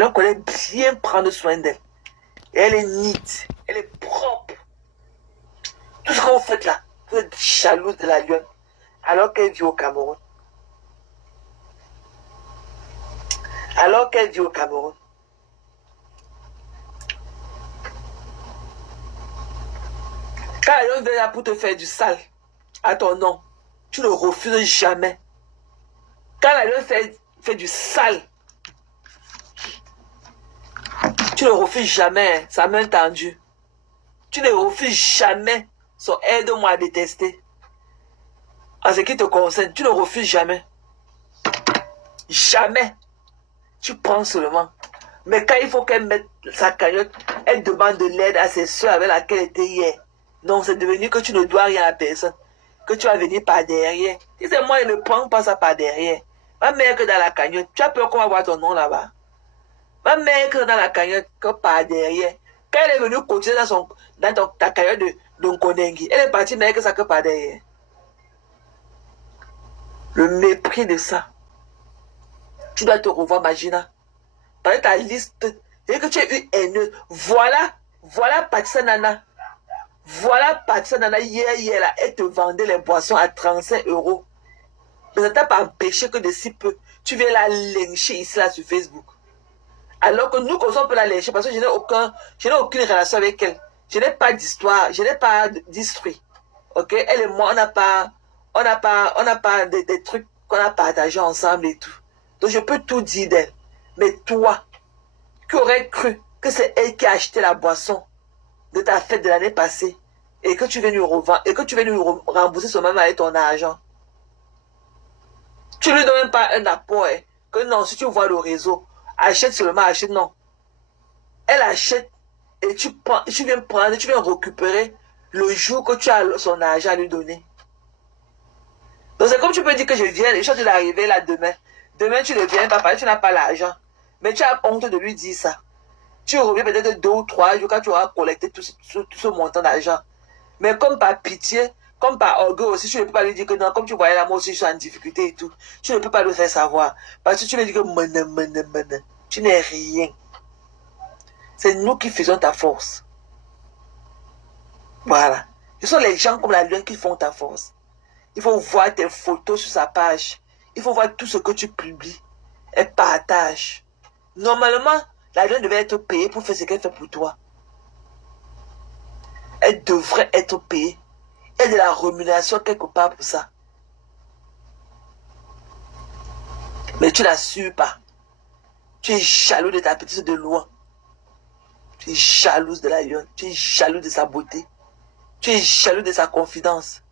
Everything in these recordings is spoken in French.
Donc, on est bien prendre soin d'elle. Et elle est neat, elle est propre. Tout ce que vous faites là, vous êtes jalouse de la lionne, alors qu'elle vit au Cameroun. Alors qu'elle vit au Cameroun. Quand la lionne vient là pour te faire du sale à ton nom, tu ne refuses jamais. Quand la lionne fait du sale, tu ne refuses jamais sa main tendue. Tu ne refuses jamais son aide-moi à détester. En ce qui te concerne, tu ne refuses jamais. Jamais. Tu prends seulement. Mais quand il faut qu'elle mette sa cagnotte, elle demande de l'aide à ses soeurs avec laquelle elle était hier. Non, c'est devenu que tu ne dois rien à personne. Que tu vas venir par derrière. Si c'est moi, je ne prends pas ça par derrière. Ma mère que dans la cagnotte, tu as peur qu'on va voir ton nom là-bas. Ma mère que dans la cagnotte, que par derrière. Quand elle est venue cotiser dans ta cagnotte de Nkondengi, elle est partie mais que ça que par derrière. Le mépris de ça. Tu dois te revoir, Magina. Par ta liste, et que tu as eu haineuse. Voilà Patissa Nana. Voilà Patissa Nana, hier, là, elle te vendait les boissons à 35 €. Mais ça ne t'a pas empêché que de si peu, tu viens la lyncher ici, là, sur Facebook. Alors que nous, comme ça, on peut la lyncher parce que je n'ai aucune relation avec elle. Je n'ai pas d'histoire, je n'ai pas d'histoire. Ok? Elle et moi, on n'a pas des trucs qu'on a partagés ensemble et tout. Donc, je peux tout dire d'elle. Mais toi, qui aurais cru que c'est elle qui a acheté la boisson de ta fête de l'année passée et que tu veux lui revendre et que tu veux lui rembourser seulement avec ton argent. Tu lui donnes même pas un apport, hein, que non, si tu vois le réseau, achète seulement, achète, non. Elle achète et tu viens prendre, tu viens récupérer le jour que tu as son argent à lui donner. Donc c'est comme tu peux dire que je viens, les choses de l'arrivée là demain. Demain tu ne viens pas parce que tu n'as pas l'argent. Mais tu as honte de lui dire ça. Tu reviens peut-être 2 ou 3 jours quand tu auras collecté tout ce montant d'argent. Mais comme par pitié, comme par orgueil aussi, tu ne peux pas lui dire que non, comme tu voyais là, moi aussi je suis en difficulté et tout. Tu ne peux pas le faire savoir. Parce que tu lui dis que tu n'es rien. C'est nous qui faisons ta force. Voilà. Ce sont les gens comme la lune qui font ta force. Il faut voir tes photos sur sa page. Il faut voir tout ce que tu publies. Elle partage. Normalement, la lune devait être payée pour faire ce qu'elle fait pour toi. Elle devrait être payée. Il y a de la rémunération quelque part pour ça. Mais tu ne l'assures pas. Tu es jaloux de ta petite de loin. Tu es jalouse de la lionne. Tu es jaloux de sa beauté. Tu es jaloux de sa confidence.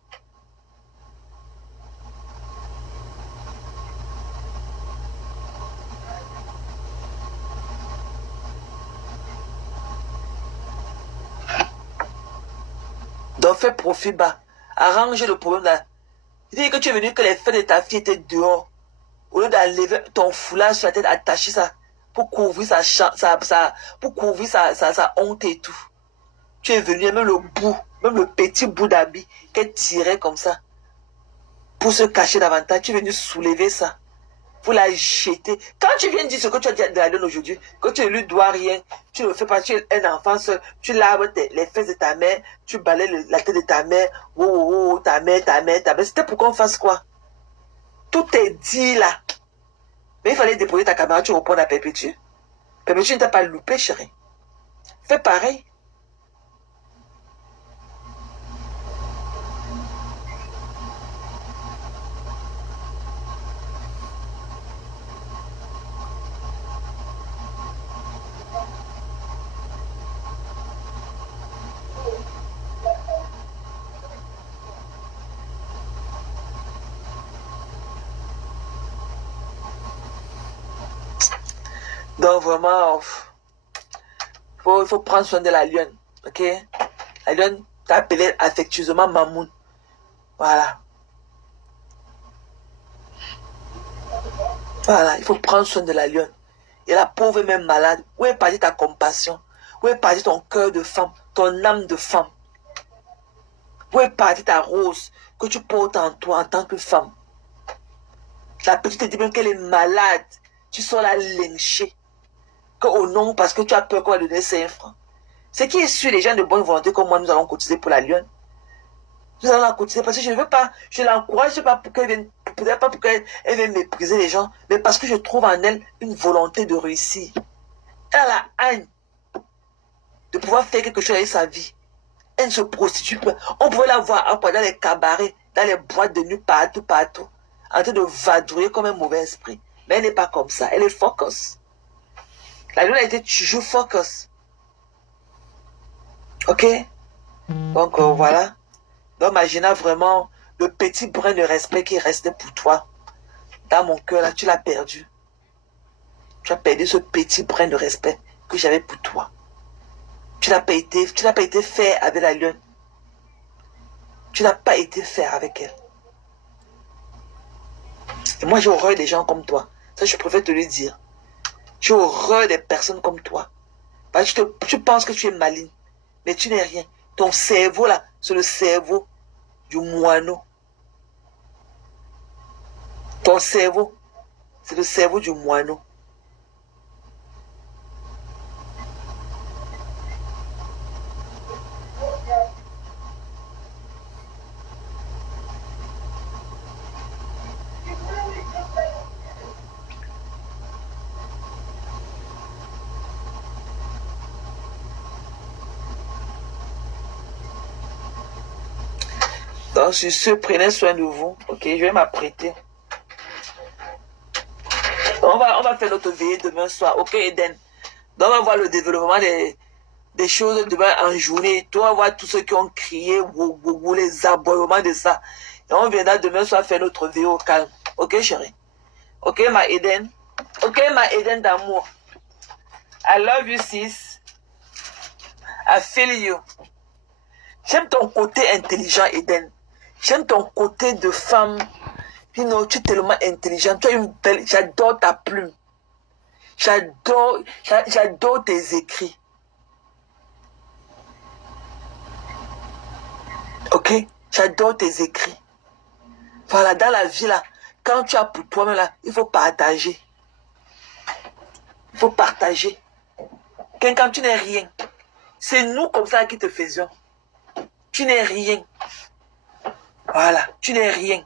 Donc fais profit bas. Arrange le problème là. Dis que tu es venu que les fêtes de ta fille étaient dehors. Au lieu d'enlever ton foulard sur la tête, attacher ça pour couvrir pour couvrir sa honte et tout. Tu es venu, même le bout, même le petit bout d'habit qu'elle tirait comme ça pour se cacher davantage. Tu es venu soulever ça pour la jeter. Quand tu viens dire ce que tu as dit de la donne aujourd'hui, que tu ne lui dois rien, tu ne fais pas, tu es un enfant seul, tu laves les fesses de ta mère, tu balayes la tête de ta mère, ta mère. C'était pour qu'on fasse quoi? Tout est dit là. Mais il fallait déposer ta caméra, tu reprends à Perpétue. Perpétue ne t'a pas loupé, chérie. Fais pareil. Donc vraiment, il faut prendre soin de la lionne. Ok? La lionne t'a appelé affectueusement Mamoun. Voilà. Voilà, il faut prendre soin de la lionne. Et la pauvre est même malade. Où est partie ta compassion? Où est parti ton cœur de femme, ton âme de femme? Où est partie ta rose que tu portes en toi en tant que femme? La petite te dit même qu'elle est malade. Tu sors la lyncher. qu'au nom, parce que tu as peur qu'on va donner 5 francs. Ce qui est sûr, les gens de bonne volonté comme moi, nous allons cotiser pour la lionne. Nous allons la cotiser parce que je ne veux pas, je l'encourage pas pour qu'elle vienne, peut-être pas pour qu'elle vienne mépriser les gens, mais parce que je trouve en elle une volonté de réussir. Elle a la haine de pouvoir faire quelque chose avec sa vie. Elle ne se prostitue pas. On pouvait la voir dans les cabarets, dans les boîtes de nuit, partout, en train de vadrouiller comme un mauvais esprit. Mais elle n'est pas comme ça. Elle est focus. La lune a été toujours focus. Ok? Donc, voilà. Donc, imagine vraiment le petit brin de respect qui restait pour toi. Dans mon cœur, là, tu l'as perdu. Tu as perdu ce petit brin de respect que j'avais pour toi. Tu n'as pas été faire avec la lionne. Tu n'as pas été faire avec elle. Et moi, j'ai horreur des gens comme toi. Ça, je préfère te le dire. J'ai horreur des personnes comme toi. Parce que tu penses que tu es maligne. Mais tu n'es rien. Ton cerveau, là, c'est le cerveau du moineau. Ton cerveau, c'est le cerveau du moineau. Donc, sur ce, prenez soin de vous. Ok, je vais m'apprêter. On va faire notre veillée demain soir. Ok, Eden. Donc, on va voir le développement des choses demain en journée. Toi, on va voir tous ceux qui ont crié, les aboiements de ça. Et on viendra demain soir faire notre veillée au calme. Ok, chérie? Ok, ma Eden? Ok, ma Eden d'amour? I love you, sis. I feel you. J'aime ton côté intelligent, Eden. J'aime ton côté de femme. Tu es tellement intelligente. Tu as une belle... J'adore ta plume. J'adore tes écrits. Ok? J'adore tes écrits. Voilà, dans la vie, là, quand tu as pour toi-même, là, il faut partager. Il faut partager. Quand tu n'es rien. C'est nous comme ça qui te faisions. Tu n'es rien. Voilà, tu n'es rien.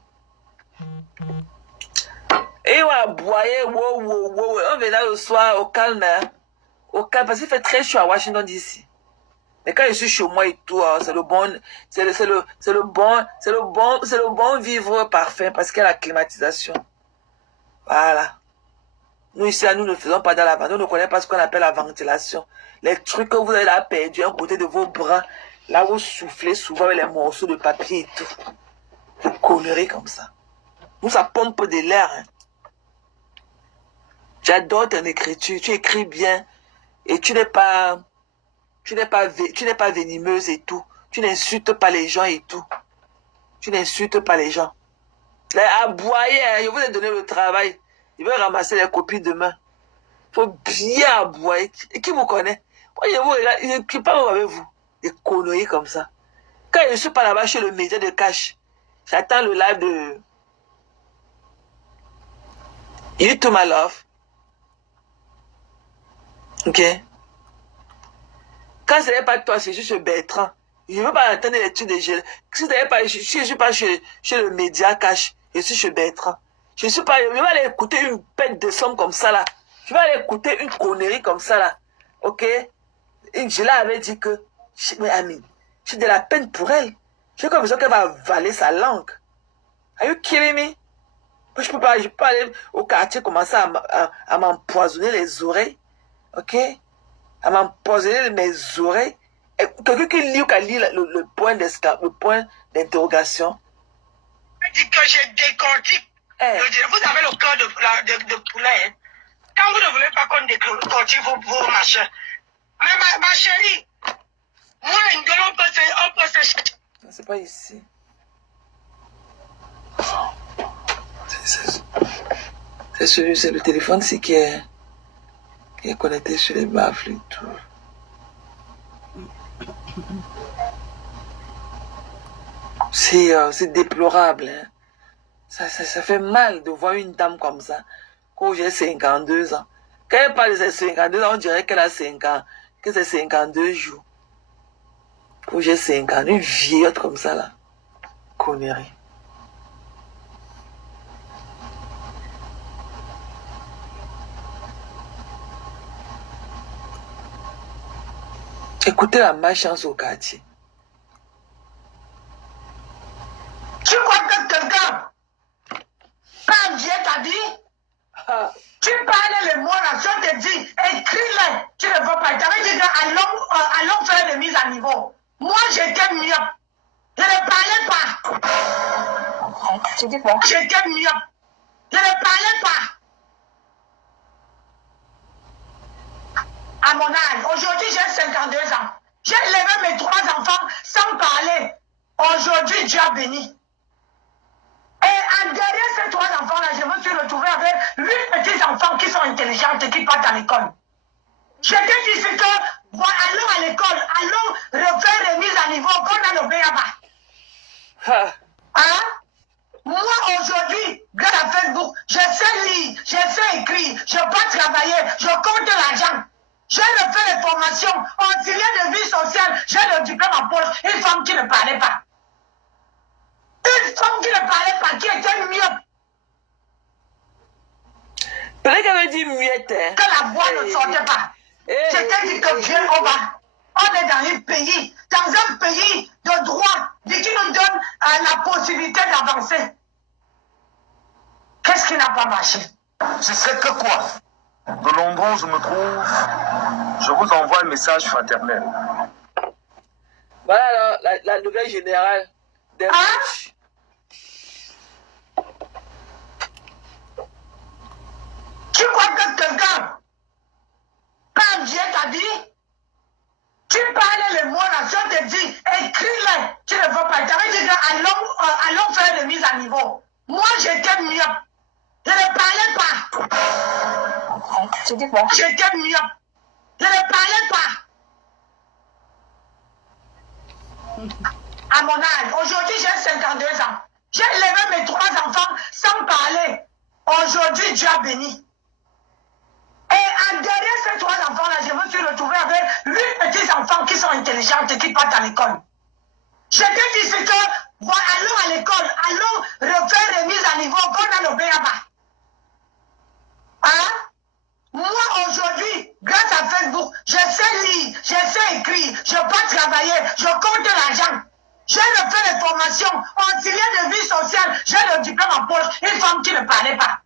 Et on va boyer, on viendra le soir au calme, hein? Au calme, parce qu'il fait très chaud à Washington DC. Mais quand je suis chez moi et tout, hein, c'est le bon vivre parfait parce qu'il y a la climatisation. Voilà. Nous ici, nous ne faisons pas dans la ventilation, nous ne connaissons pas ce qu'on appelle la ventilation. Les trucs que vous avez là perdus à côté de vos bras, là vous soufflez souvent avec les morceaux de papier et tout. Des conneries comme ça. Nous, ça pompe de l'air. Hein. J'adore ton écriture, tu écris bien et tu n'es pas venimeuse et tout. Tu n'insultes pas les gens et tout. Tu n'insultes pas les gens. Aboyer, hein, je vous ai donné le travail. Je vais ramasser les copies demain. Il faut bien aboyer. Et qui vous connaît? Moi, je ne suis pas avec vous. Des conneries comme ça. Quand je ne suis pas là-bas chez le média de Cash, j'attends le live de You to my love. Ok? Quand ce n'est pas toi, c'est juste Bertrand. Je ne veux pas entendre les trucs de jeu. Si je ne suis pas chez le média Cash, je suis chez Bertrand. Je vais aller écouter une pète de somme comme ça là. Je vais aller écouter une connerie comme ça là. Ok? Et je l'avais dit que, mais Amine, j'ai de la peine pour elle. J'ai comme l'impression qu'elle va avaler sa langue. Are you kidding me? Moi, je peux pas aller au quartier commencer à m'empoisonner les oreilles. Ok? À m'empoisonner mes oreilles. Quelqu'un qui lit ou qui lit le point d'interrogation. Je dis que j'ai décortique. Hey. Vous avez le cœur de poulet. Hein? Quand vous ne voulez pas qu'on décortique vos machins. Mais ma chérie, moi, une gueule, on peut se chercher. C'est pas ici. C'est le téléphone, c'est qui est connecté sur les baffles et tout. C'est déplorable. Hein. Ça fait mal de voir une dame comme ça. Quand j'ai 52 ans, Quand elle parle de ses 52 ans, on dirait qu'elle a 5 ans, que c'est 52 jours. Quand j'ai 5 ans, une vieillotte comme ça là, connerie. Écoutez la malchance au quartier. Tu crois que quelqu'un, quand Dieu t'a dit, tu parles les mots là, je te dis, écris-les, tu ne veux pas. Tu avais dit allons faire des mises à niveau. Moi, j'étais mieux. Je ne parlais pas. Tu dis quoi? J'étais mieux. Je ne parlais pas. À mon âge, aujourd'hui, j'ai 52 ans. J'ai élevé mes 3 enfants sans parler. Aujourd'hui, Dieu a béni. Et derrière ces 3 enfants-là, je me suis retrouvé avec 8 petits-enfants qui sont intelligents et qui partent à l'école. Je t'ai dit ce que, bon, allons à l'école, allons refaire les mises à niveau qu'on a le BABA. Hein? Moi, aujourd'hui, grâce à Facebook, je sais lire, je sais écrire, je peux travailler, je compte l'argent. J'ai refait les formations, auxiliaire de vie sociale, j'ai le diplôme en poche, une femme qui ne parlait pas. Une femme qui ne parlait pas, qui était mieux. Peut-être qu'elle avait dit muette. Hein? Que la voix ne sortait pas. Je t'ai dit que Dieu, on est dans un pays de droit, qui nous donne la possibilité d'avancer. Qu'est-ce qui n'a pas marché? Je sais que quoi? De l'endroit où je me trouve, je vous envoie un message fraternel. Voilà alors, la nouvelle générale des matchs. Tu crois que quelqu'un, quand Dieu t'a dit, tu parles les mots là, je te dis, écris-les, tu ne veux pas. Tu avais dit allons faire des mises à niveau. Moi, j'étais mieux. Je ne parlais pas. Tu dis quoi? J'étais mieux. Je ne parlais pas. À mon âge, aujourd'hui, j'ai 52 ans. J'ai élevé mes 3 enfants sans parler. Aujourd'hui, Dieu a béni. Et derrière ces 3 enfants-là, je me suis retrouvé avec 8 petits-enfants qui sont intelligents et qui partent à l'école. Je t'ai dit ce que, bon, allons à l'école, allons refaire les mises à niveau qu'on a le BABA. Hein? Moi, aujourd'hui, grâce à Facebook, je sais lire, je sais écrire, je peux travailler, je compte l'argent. J'ai refait les formations, auxiliaire de vie sociale, j'ai le diplôme en poche, une femme qui ne parlait pas.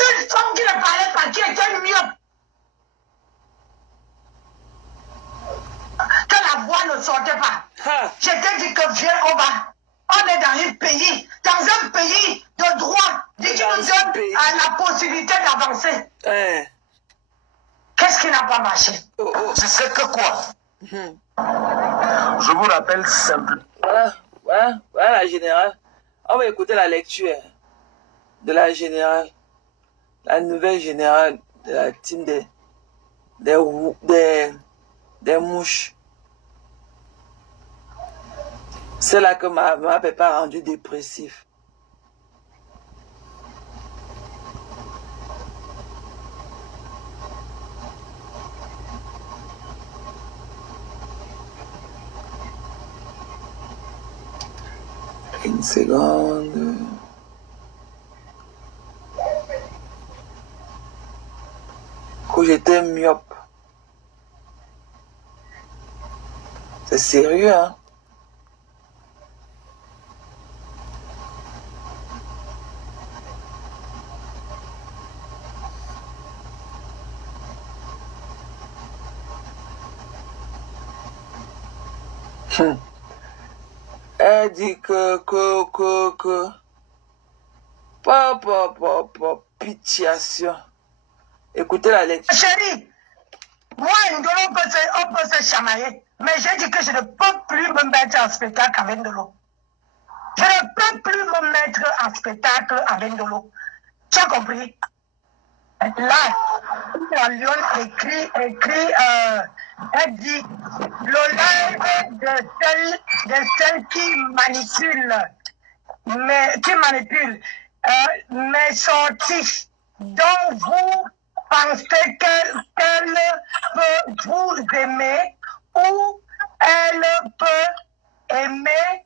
Une femme qui ne parlait pas, qui était mieux. Que la voix ne sortait pas. Je t'ai dit que viens, on est dans un pays de droit, qui nous donne la possibilité d'avancer. Qu'est-ce qui n'a pas marché? Je sais que quoi? Je vous rappelle simplement. Voilà la générale. On va écouter la lecture de la générale. La nouvelle générale de la team des mouches. C'est là que ma papa a rendu dépressif. Une seconde. Que j'étais myope. C'est sérieux, hein? Elle dit que pitiation. Écoutez la lecture. Chérie, moi, on peut se chamailler, mais j'ai dit que je ne peux plus me mettre en spectacle avec de l'eau. Je ne peux plus me mettre en spectacle avec de l'eau. Tu as compris? Là, Lyon écrit, elle dit, le live de celle qui manipule mes sorties, dont vous pensez qu'elle peut vous aimer ou elle peut aimer?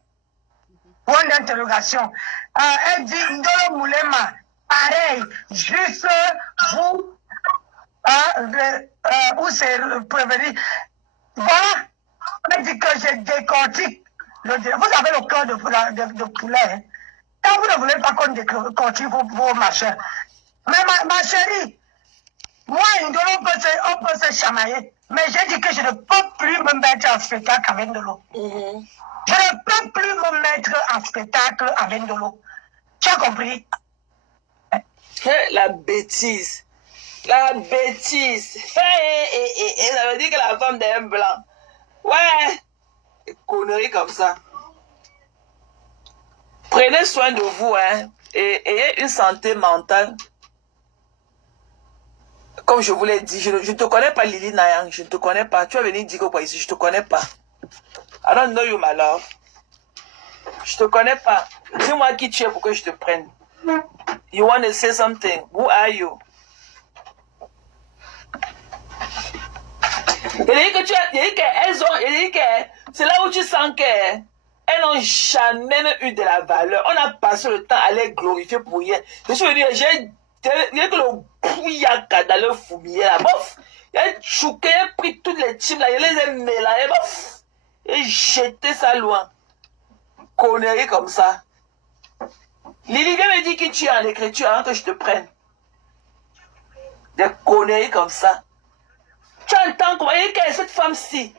Point d'interrogation. Elle dit Ndolo Moulema, pareil, juste vous, vous se prévenir. Voilà. Elle dit que je décortique. Vous avez le cœur de poulet. Hein. Quand vous ne voulez pas qu'on décortique vos machins. Mais ma chérie, moi, Ndolo, on peut se chamailler. Mais j'ai dit que je ne peux plus me mettre en spectacle avec Ndolo. Je ne peux plus me mettre en spectacle avec Ndolo. Tu as compris? La bêtise. La bêtise. Ça veut dire que la femme d'un blanc. Ouais. Des conneries comme ça. Prenez soin de vous, hein. Et ayez une santé mentale. Comme je vous l'ai dit, je ne te connais pas, Lily Nayang. Je ne te connais pas. Tu es venu dire quoi ici? Je ne te connais pas. I don't know you, my love. Je te connais pas. Dis-moi qui tu es pour que je te prenne. You want to say something? Who are you? Il dit que tu as, il dit qu'elles ont, il dit que c'est là où tu sens qu'elles n'ont jamais eu de la valeur. On a passé le temps à les glorifier pour rien. Je suis venu, j'ai que le pouillaka dans le fumier là, bof. Il a chouqué, il a pris toutes les teams là, il les a mélangés, bof. Et jeté ça loin. Connerie comme ça. Lily, viens me dire qui tu es en écriture avant que je te prenne. Des conneries comme ça. Tu entends comment il est cette femme-ci.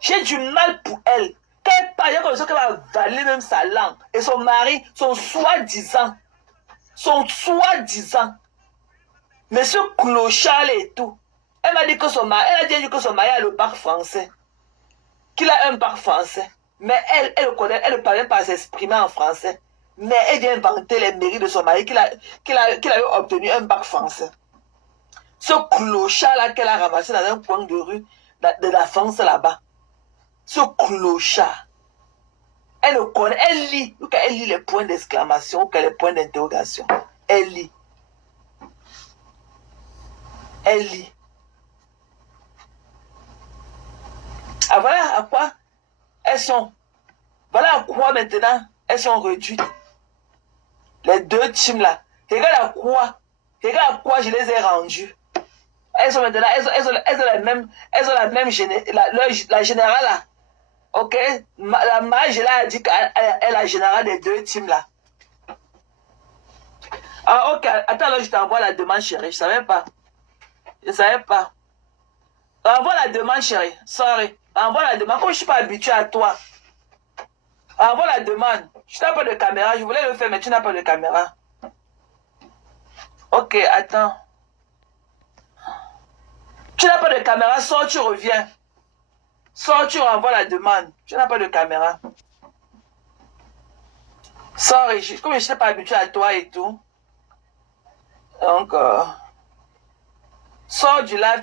J'ai du mal pour elle. Quand elle parle, il y a comme ça qu'elle va avaler même sa langue. Et son mari, son soi-disant. Monsieur Clochard et tout. Elle m'a dit que son mari, elle a dit que son mari a le bac français. Qu'il a un bac français. Mais elle le connaît, elle ne parvient pas à s'exprimer en français. Mais elle vient inventer les mérites de son mari qu'il a obtenu un bac français. Ce clochard-là qu'elle a ramassé dans un coin de rue de la France là-bas. Ce clochard. Elle le connaît, elle lit. Quand elle lit les points d'exclamation, ou les points d'interrogation. Elle lit. Elle lit. Ah voilà à quoi elles sont. Voilà à quoi maintenant elles sont réduites. Les deux teams là. Regarde à quoi je les ai rendues. Elles sont maintenant, elles ont la même la générale là. Ok? La mage là a dit qu'elle est la générale des deux teams là. Ah ok, attends là, je t'envoie la demande chérie, je savais pas. Envoie la demande chérie, sorry. Envoie la demande, comme je ne suis pas habitué à toi. Envoie la demande. Tu n'as pas de caméra, je voulais le faire mais tu n'as pas de caméra. Ok, attends. Tu n'as pas de caméra, sors, tu reviens. Sors, tu renvoies la demande. Tu n'as pas de caméra. Sorry, comme je ne suis pas habitué à toi et tout. Donc, sors du live.